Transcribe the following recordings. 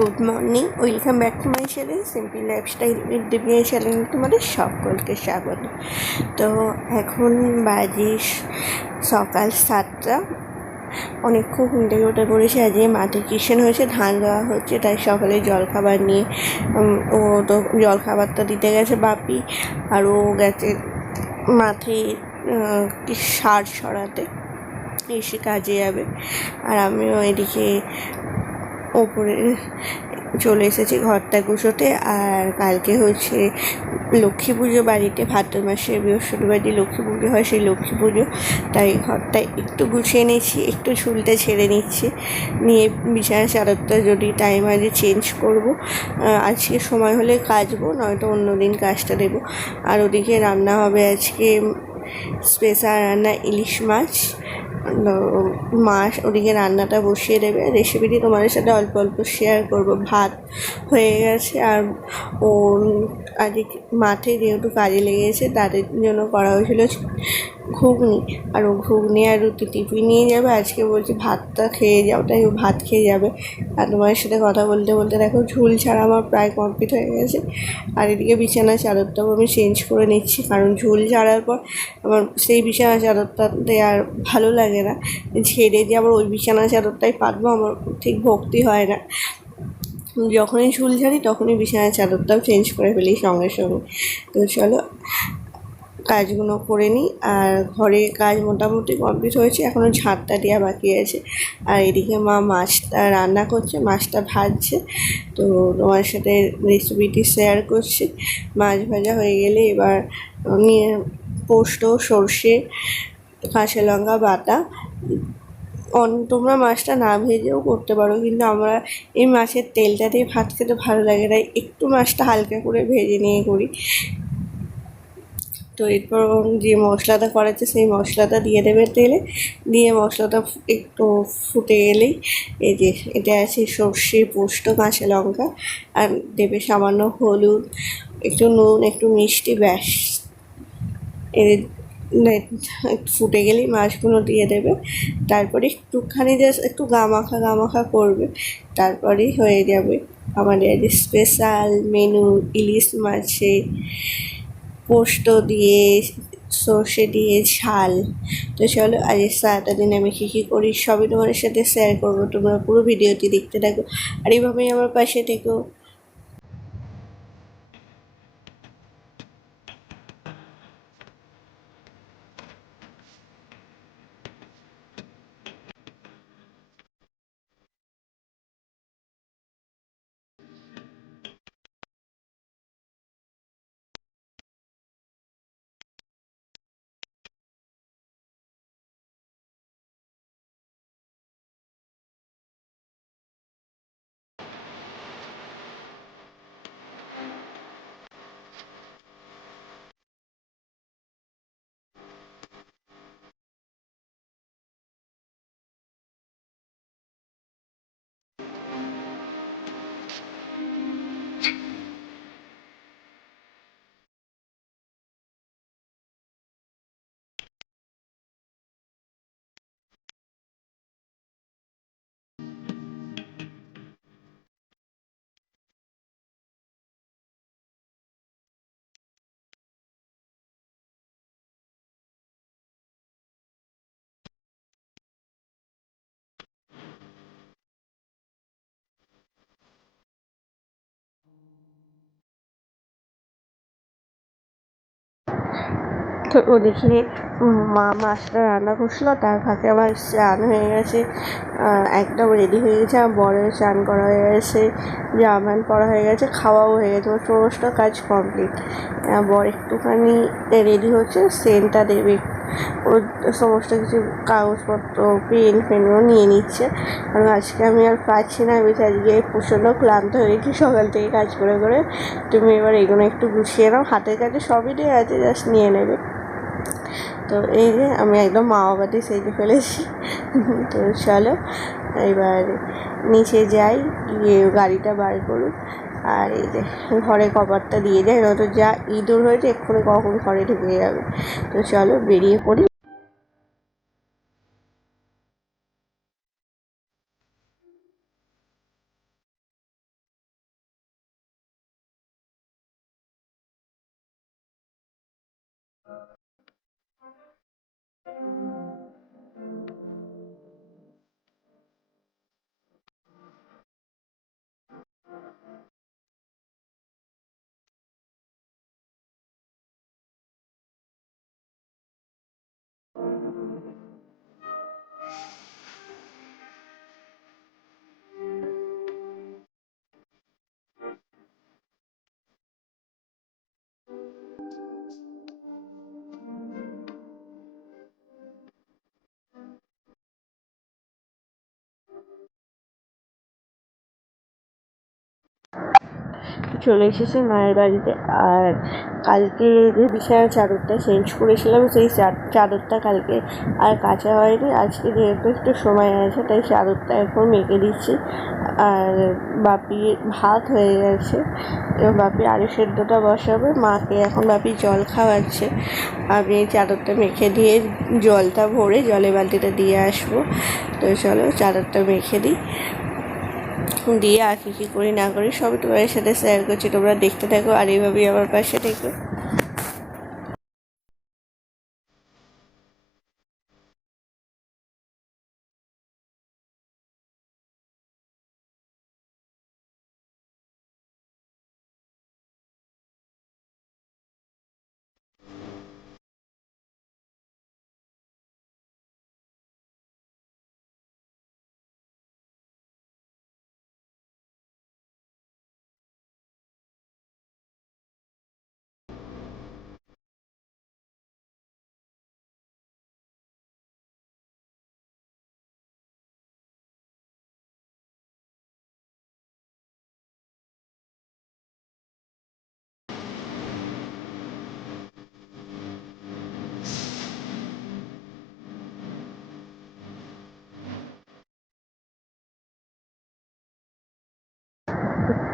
Good morning, welcome back to my channel simple lifestyle with Divya চ্যানেলে তোমাদের সকলকে স্বাগত। তো এখন বাজে সকাল 7টা। অনেকক্ষণ ঘুম থেকে ওঠা পড়েছে। আজকে মাঠে কিষেন হয়েছে, ধান দেওয়া হচ্ছে, তাই সকালে জলখাবার নিয়ে ও তো জলখাবারটা দিতে গেছে বাপি, আর ও গেছে মাঠে সার ছড়াতে, এসে কাজে যাবে। আর আমিও এদিকে ওপরে চলে এসেছি ঘরটা গুছোতে। আর কালকে হচ্ছে লক্ষ্মী পুজো বাড়িতে, ভাদ্র মাসে বৃহস্পতিবার দিন লক্ষ্মী পুজো হয়, সেই লক্ষ্মী পুজো, তাই ঘরটা একটু গুছিয়ে নিচ্ছি, একটু ঝুলটা ছেড়ে নিচ্ছি, নিয়ে বিছানা চাদরটা যদি টাইম আছে চেঞ্জ করব। আজকে সময় হলে কাচবো, নয়তো অন্য দিন কাজটা দেবো। আর ওদিকে রান্না হবে আজকে স্পেশাল রান্না, ইলিশ মাছ। মাছ ওদিকে রান্নাটা বসিয়ে দেবে। রেসিপিটি তোমাদের সাথে অল্প অল্প শেয়ার করবো। ভাত হয়ে গেছে, আর ও আজকে মাঠে যেহেতু কাজে লেগেছে তাদের জন্য করা হয়েছিল ঘুগনি, আর ও ঘুগনি আর রুটি টিফিন নিয়ে যাবে। আজকে বলছি ভাতটা খেয়ে যাও, তাই ও ভাত খেয়ে যাবে। আর তোমাদের সাথে কথা বলতে বলতে দেখো ঝুল ছাড়া আমার প্রায় কমপ্লিট হয়ে গেছে। আর এদিকে বিছানা চাদরটাও আমি চেঞ্জ করে নিচ্ছি, কারণ ঝুল ছাড়ার পর আমার সেই বিছানা চাদরটাতে আর ভালো লাগে না, ছেড়ে দিয়ে আবার ওই বিছানা চাদরটাই পাতবো, আমার ঠিক ভক্তি হয় না। যখনই ঝুল ঝাড়ি তখনই বিছানার চাদরটাও চেঞ্জ করে ফেলি সঙ্গে সঙ্গে। তো চলো কাজগুলো করে নিই। আর ঘরে কাজ মোটামুটি কমপ্লিট হয়েছে, এখনও ঝাঁটটা দেওয়া বাকি আছে। আর এদিকে মা মাছটা রান্না করছে, মাছটা ভাজছে। তো তোমার সাথে রেসিপিটি শেয়ার করছি। মাছ ভাজা হয়ে গেলে এবার নিয়ে পোস্ত, সর্ষে, কাঁচা লঙ্কা বাটা, তোমরা মাছটা না ভেজেও করতে পারো, কিন্তু আমরা এই মাছের তেলটা দিয়ে ভাত খেতে ভালো লাগে, তাই একটু মাছটা হালকা করে ভেজে নিয়ে করি। তো এরপর যে মশলাটা করাচ্ছে সেই মশলাটা দিয়ে দেবে তেলে, দিয়ে মশলাটা একটু ফুটে গেলেই এই যে এটা আছে সর্ষে, পোস্ত, কাঁচা লঙ্কা, আর দেবে সামান্য হলুদ, একটু নুন, একটু মিষ্টি, ব্যাস। একটু ফুটে গেলেই মাছগুলো দিয়ে দেবে। তারপরে একটুখানি জাস্ট একটু গামাখা গামাখা করবে, তারপরেই হয়ে যাবে আমাদের স্পেশাল মেনু ইলিশ মাছে পোস্ত দিয়ে, সর্ষে দিয়ে ঝাল। তো চলো আজ সারাটা দিন আমি কী করি সবই তোমাদের সাথে শেয়ার করবো, তোমরা পুরো ভিডিওটি দেখতে থাকো আর এইভাবেই আমার পাশে থেকো। তো ওদিকে মা মাছটা রান্না করছিলো, তার ফাঁকে আমার স্নান হয়ে গেছে, একদম রেডি হয়ে গেছে। আমার বরের স্নান করা হয়ে গেছে, জামা প্যান্ট পরা হয়ে গেছে, খাওয়াও হয়ে গেছে, আমার সমস্ত কাজ কমপ্লিট। বর একটুখানি রেডি হচ্ছে, সেন্টটা দেবে, ওর সমস্ত কিছু কাগজপত্র, পেন ফেনও নিয়ে নিচ্ছে, কারণ আজকে আমি আর পাচ্ছি না, আমি আজকে প্রচণ্ড ক্লান্ত হয়ে গেছি সকাল থেকে কাজ করে করে। তুমি এবার এগুলো একটু গুছিয়ে নাও, হাতের কাছে সবই দিয়ে আছে, জাস্ট নিয়ে নেবে। তো এই যে আমি একদম মাওবাতি সেজে ফেলেছি। তো চলো এবার নিচে যাই, গিয়ে গাড়িটা বার করুন, আর এই যে ঘরে কভারটা দিয়ে যায়, নয়তো যা ইঁদুর হয়েছে এক্ষুনি কখন ঘরে ঢুকে যাবে। তো চলো বেরিয়ে পড়ি। চলে এসেছি মায়ের বাড়িতে। আর কালকে যে বিছানার চাদরটা চেঞ্জ করেছিলাম সেই চাদরটা কালকে আর কাচা হয়নি। আজকে যেহেতু একটু সময় আছে তাই চাদরটা এখন মেখে দিচ্ছি। আর বাপি ভাত হয়ে গেছে, এবার বাপি আলু সেদ্ধটা বসাবে, মাকে এখন বাপি জল খাওয়াচ্ছে। আমি এই চাদরটা মেখে দিয়ে জলটা ভরে জলের বালতিটা দিয়ে আসবো। তো চলো চাদরটা মেখে দিই, দিয়ে আর কী করি না করি সবই তোমাদের সাথে শেয়ার করছি, তোমরা দেখতে থাকো আর এইভাবেই আমার পাশে থেকো।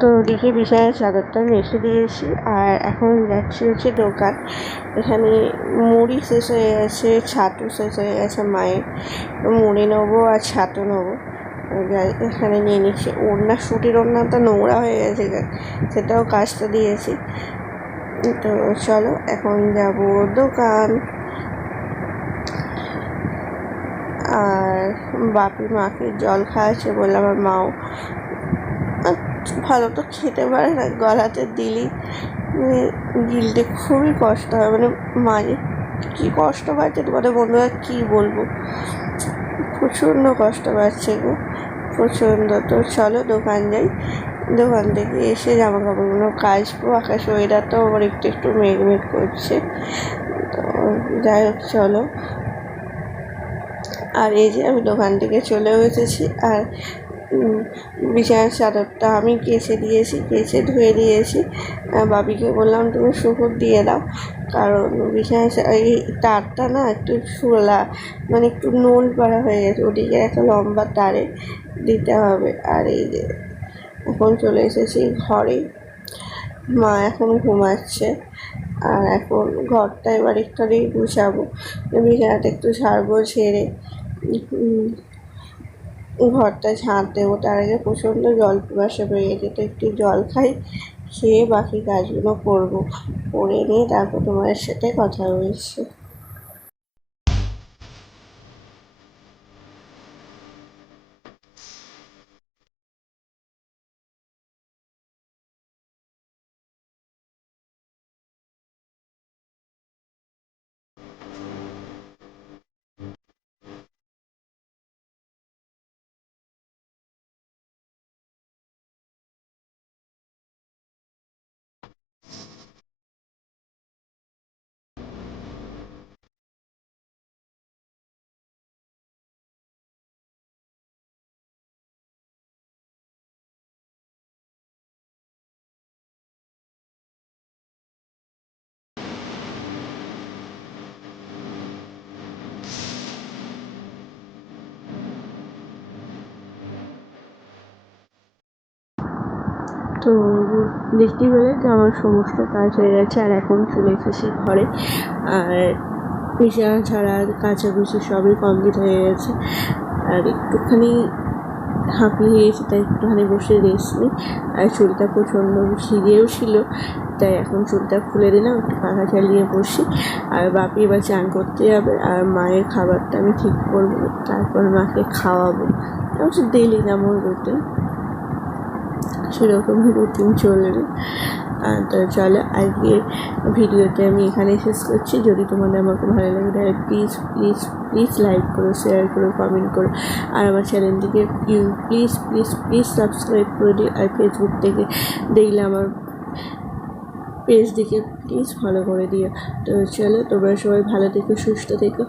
তো ওদিকে বিছানার চাদরটা রেখে দিয়েছি আর এখন যাচ্ছি হচ্ছে দোকান। এখানে মুড়ি শেষ হয়ে গেছে, ছাতু শেষ হয়ে গেছে মায়ের, মুড়ি নেবো আর ছাতু নেবো। এখানে নিয়ে নিচ্ছি ওড়না, সুতির ওড়নাটা নোংরা হয়ে গেছে, সেটাও কাচতে দিয়েছি। তো চলো এখন যাব দোকান। আর বাপি মাকে জল খাওয়াচ্ছে, বললাম আমার মাও ভালো তো খেতে পারে না, গলাতে দিলি গিলতে খুবই কষ্ট হয়, মানে মাঝে কী কষ্ট পাচ্ছে তোমাদের বন্ধুরা কী বলবো, প্রচণ্ড কষ্ট পাচ্ছে গো, প্রচণ্ড। তো চলো দোকান যাই, দোকান থেকে এসে জামা কাপড়গুলো কাচবো। আকাশ ওয়েদারটাও আবার একটু একটু মেঘ মেঘ করছে। তো যাই হোক চলো। আর এই যে আমি দোকান থেকে চলেও এসেছি। আর বিছানার চাদরটা আমি কেচে দিয়েছি, কেচে ধুয়ে দিয়েছি। বাপিকে বললাম তুমি শুকর দিয়ে দাও, কারণ বিছানার এই তারটা না একটু ছোলা, মানে একটু নোল পাড়া হয়ে গেছে, ওদিকে একটা লম্বা তারে দিতে হবে। আর এই যে এখন চলে এসেছি ঘরে, মা এখন ঘুমাচ্ছে। আর এখন ঘরটা এবার একটু গুছাবো, বিছানাটা একটু ঝাড়বো, ঝেড়ে ঘরটা ঝাঁট দেবো। তার আগে প্রচণ্ড জল পিপাসা পেয়ে গেছে, তো একটু জল খাই, খেয়ে বাকি কাজগুলো করবো, করে নিয়ে তারপর তোমাদের সাথে কথা বলছি। তো দেখতে পেলে যে আমার সমস্ত কাজ হয়ে গেছে, আর এখন চলে এসেছি ঘরে। আর বিছানা ছাড়া কাচাকুচি সবই কমপ্লিট হয়ে গেছে। আর একটুখানি হাঁপিয়ে গিয়েছি, তাই একটুখানি বসে রেস্ট নিই। আর চুলটা প্রচণ্ড ভিজেও ছিল, তাই এখন চুলটা খুলে দিলাম, একটু পাখা চালিয়ে বসি। আর বাপি এবার চান করতে যাবে, আর মায়ের খাবারটা আমি ঠিক করবো, তারপর মাকে খাওয়াবো। অবশ্য ডেলি যেমন রুটিন সেরকমই রুটিন চলবে। তো চলো আজকে ভিডিওতে আমি এখানে শেষ করছি। যদি তোমাদের আমাকে ভালো লাগে তাহলে প্লিজ প্লিজ প্লিজ লাইক করো, শেয়ার করো, কমেন্ট করো। আর আমার চ্যানেলটিকে প্লিজ প্লিজ প্লিজ সাবস্ক্রাইব করে দিও। আর ফেসবুক থেকে দেখলে আমার পেজটিকে প্লিজ ফলো করে দিও। তো চলো, তোমরা সবাই ভালো থেকো, সুস্থ থেকো।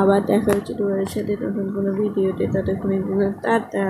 আবার দেখা হচ্ছে তোমাদের সাথে নতুন কোনো ভিডিওতে। ততক্ষণের জন্য টাটা।